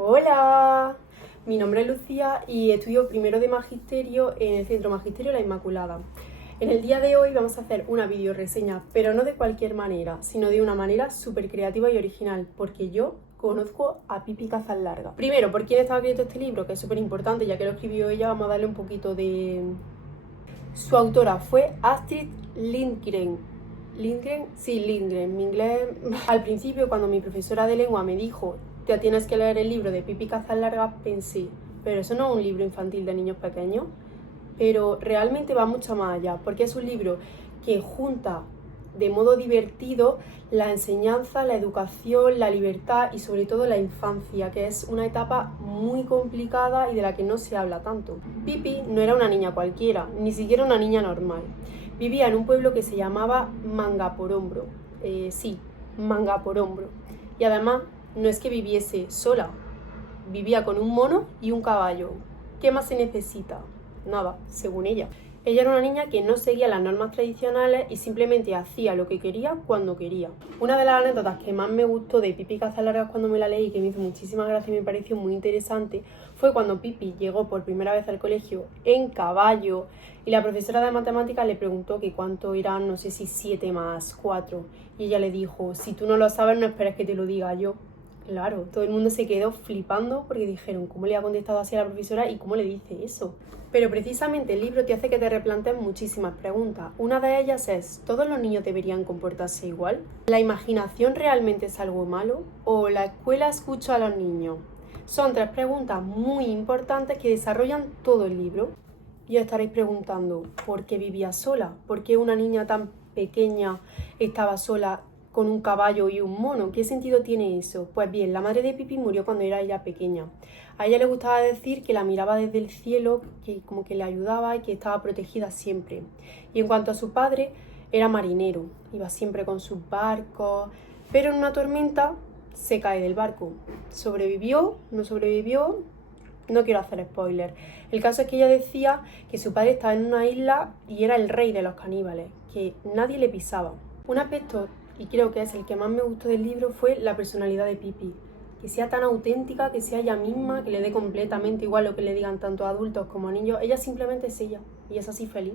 Hola, mi nombre es Lucía y estudio primero de Magisterio en el Centro Magisterio La Inmaculada. En el día de hoy vamos a hacer una video reseña, pero no de cualquier manera, sino de una manera súper creativa y original, porque yo conozco a Pippi Cazallarga. Primero, ¿por quién estaba escrito este libro? Que es súper importante, ya que lo escribió ella, vamos a darle un poquito de... Su autora fue Astrid Lindgren. ¿Lindgren? Sí, Lindgren. Mi inglés... Al principio, cuando mi profesora de lengua me dijo te tienes que leer el libro de Pippi Cazallarga, pensé, pero eso no es un libro infantil de niños pequeños. Pero realmente va mucho más allá, porque es un libro que junta de modo divertido la enseñanza, la educación, la libertad y sobre todo la infancia, que es una etapa muy complicada y de la que no se habla tanto. Pippi no era una niña cualquiera, ni siquiera una niña normal. Vivía en un pueblo que se llamaba Mangaporombro. Sí, Mangaporombro. Y además no es que viviese sola, vivía con un mono y un caballo. ¿Qué más se necesita? Nada, según ella. Ella era una niña que no seguía las normas tradicionales y simplemente hacía lo que quería cuando quería. Una de las anécdotas que más me gustó de Pippi Cazallarga cuando me la leí, que me hizo muchísima gracia y me pareció muy interesante, fue cuando Pippi llegó por primera vez al colegio en caballo y la profesora de matemáticas le preguntó que cuánto eran, no sé si 7 más 4, y ella le dijo, si tú no lo sabes no esperes que te lo diga yo. Claro, todo el mundo se quedó flipando porque dijeron, ¿cómo le ha contestado así a la profesora y cómo le dice eso? Pero precisamente el libro te hace que te replantees muchísimas preguntas. Una de ellas es, ¿todos los niños deberían comportarse igual? ¿La imaginación realmente es algo malo? ¿O la escuela escucha a los niños? Son 3 preguntas muy importantes que desarrollan todo el libro. Y os estaréis preguntando, ¿por qué vivía sola? ¿Por qué una niña tan pequeña estaba sola con un caballo y un mono? ¿Qué sentido tiene eso? Pues bien, la madre de Pippi murió cuando era ella pequeña. A ella le gustaba decir que la miraba desde el cielo, que como que le ayudaba y que estaba protegida siempre. Y en cuanto a su padre, era marinero, iba siempre con sus barcos, pero en una tormenta se cae del barco. ¿Sobrevivió? ¿No sobrevivió? No quiero hacer spoiler. El caso es que ella decía que su padre estaba en una isla y era el rey de los caníbales, que nadie le pisaba. Un aspecto, y creo que es el que más me gustó del libro, fue la personalidad de Pippi. Que sea tan auténtica, que sea ella misma, que le dé completamente igual lo que le digan tanto a adultos como a niños. Ella simplemente es ella y es así feliz.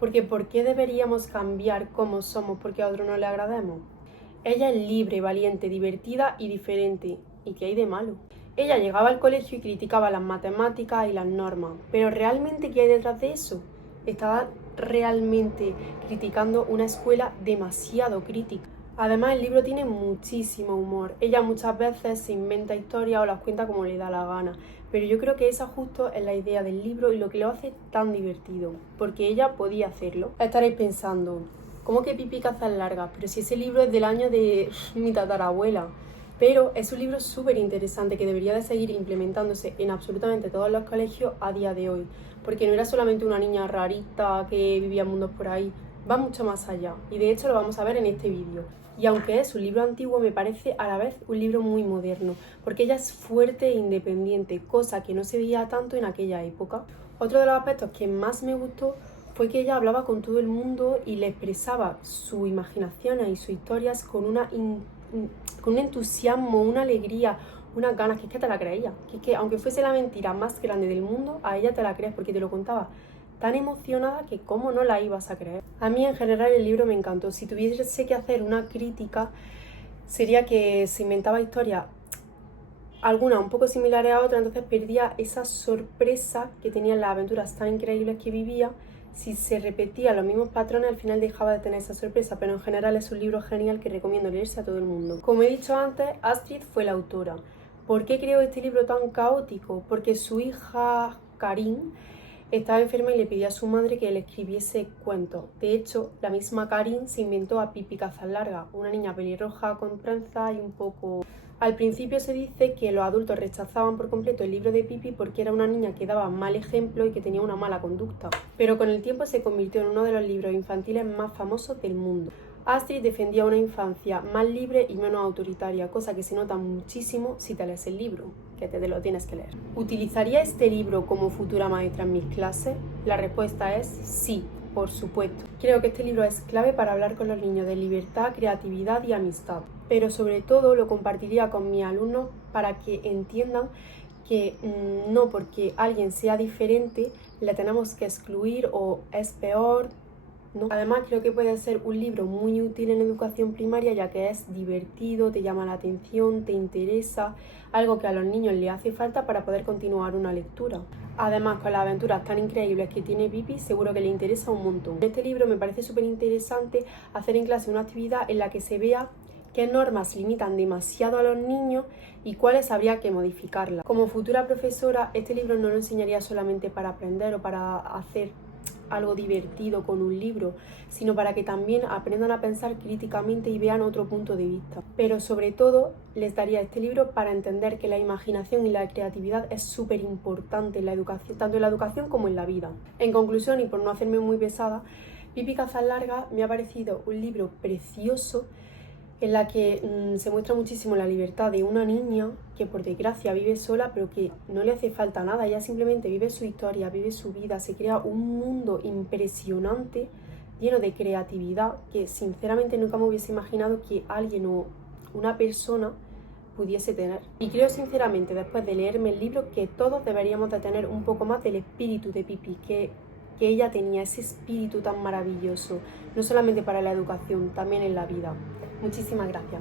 Porque ¿por qué deberíamos cambiar cómo somos porque a otro no le agrademos? Ella es libre, valiente, divertida y diferente. ¿Y qué hay de malo? Ella llegaba al colegio y criticaba las matemáticas y las normas. Pero ¿realmente qué hay detrás de eso? Estaba realmente criticando una escuela demasiado crítica. Además, el libro tiene muchísimo humor. Ella muchas veces se inventa historias o las cuenta como le da la gana. Pero yo creo que esa justo es la idea del libro y lo que lo hace tan divertido. Porque ella podía hacerlo. Estaréis pensando, ¿cómo que Pippi Cazallarga? Pero si ese libro es del año de mi tatarabuela. Pero es un libro súper interesante que debería de seguir implementándose en absolutamente todos los colegios a día de hoy. Porque no era solamente una niña rarita que vivía en mundos por ahí, va mucho más allá. Y de hecho lo vamos a ver en este vídeo. Y aunque es un libro antiguo, me parece a la vez un libro muy moderno, porque ella es fuerte e independiente, cosa que no se veía tanto en aquella época. Otro de los aspectos que más me gustó fue que ella hablaba con todo el mundo y le expresaba sus imaginaciones y sus historias con un entusiasmo, una alegría, unas ganas, que es que te la creías, que es que aunque fuese la mentira más grande del mundo, a ella te la crees porque te lo contaba tan emocionada que cómo no la ibas a creer. A mí en general el libro me encantó. Si tuviese que hacer una crítica, sería que se inventaba historias, algunas un poco similares a otras, entonces perdía esa sorpresa que tenían las aventuras tan increíbles que vivía. Si se repetían los mismos patrones, al final dejaba de tener esa sorpresa, pero en general es un libro genial que recomiendo leerse a todo el mundo. Como he dicho antes, Astrid fue la autora. ¿Por qué creó este libro tan caótico? Porque su hija Karin estaba enferma y le pidió a su madre que le escribiese cuentos. De hecho, la misma Karin se inventó a Pippi Cazallarga, una niña pelirroja con trenzas y un poco... Al principio se dice que los adultos rechazaban por completo el libro de Pippi porque era una niña que daba mal ejemplo y que tenía una mala conducta. Pero con el tiempo se convirtió en uno de los libros infantiles más famosos del mundo. Astrid defendía una infancia más libre y menos autoritaria, cosa que se nota muchísimo si te lees el libro, que te lo tienes que leer. ¿Utilizaría este libro como futura maestra en mis clases? La respuesta es sí. por supuesto. Creo que este libro es clave para hablar con los niños de libertad, creatividad y amistad, pero sobre todo lo compartiría con mis alumnos para que entiendan que no porque alguien sea diferente le tenemos que excluir o es peor, ¿no? Además creo que puede ser un libro muy útil en educación primaria, ya que es divertido, te llama la atención, te interesa, algo que a los niños les hace falta para poder continuar una lectura. Además, con las aventuras tan increíbles que tiene Pipi, seguro que le interesa un montón. En este libro me parece súper interesante hacer en clase una actividad en la que se vea qué normas limitan demasiado a los niños y cuáles habría que modificarlas. Como futura profesora, este libro no lo enseñaría solamente para aprender o para hacer algo divertido con un libro, sino para que también aprendan a pensar críticamente y vean otro punto de vista. Pero sobre todo les daría este libro para entender que la imaginación y la creatividad es súper importante en la educación, tanto en la educación como en la vida. En conclusión, y por no hacerme muy pesada, Pipi Calzas Largas me ha parecido un libro precioso en la que se muestra muchísimo la libertad de una niña que por desgracia vive sola, pero que no le hace falta nada, ella simplemente vive su historia, vive su vida, se crea un mundo impresionante, lleno de creatividad, que sinceramente nunca me hubiese imaginado que alguien o una persona pudiese tener. Y creo sinceramente, después de leerme el libro, que todos deberíamos de tener un poco más del espíritu de Pipi, que ella tenía, ese espíritu tan maravilloso, no solamente para la educación, también en la vida. Muchísimas gracias.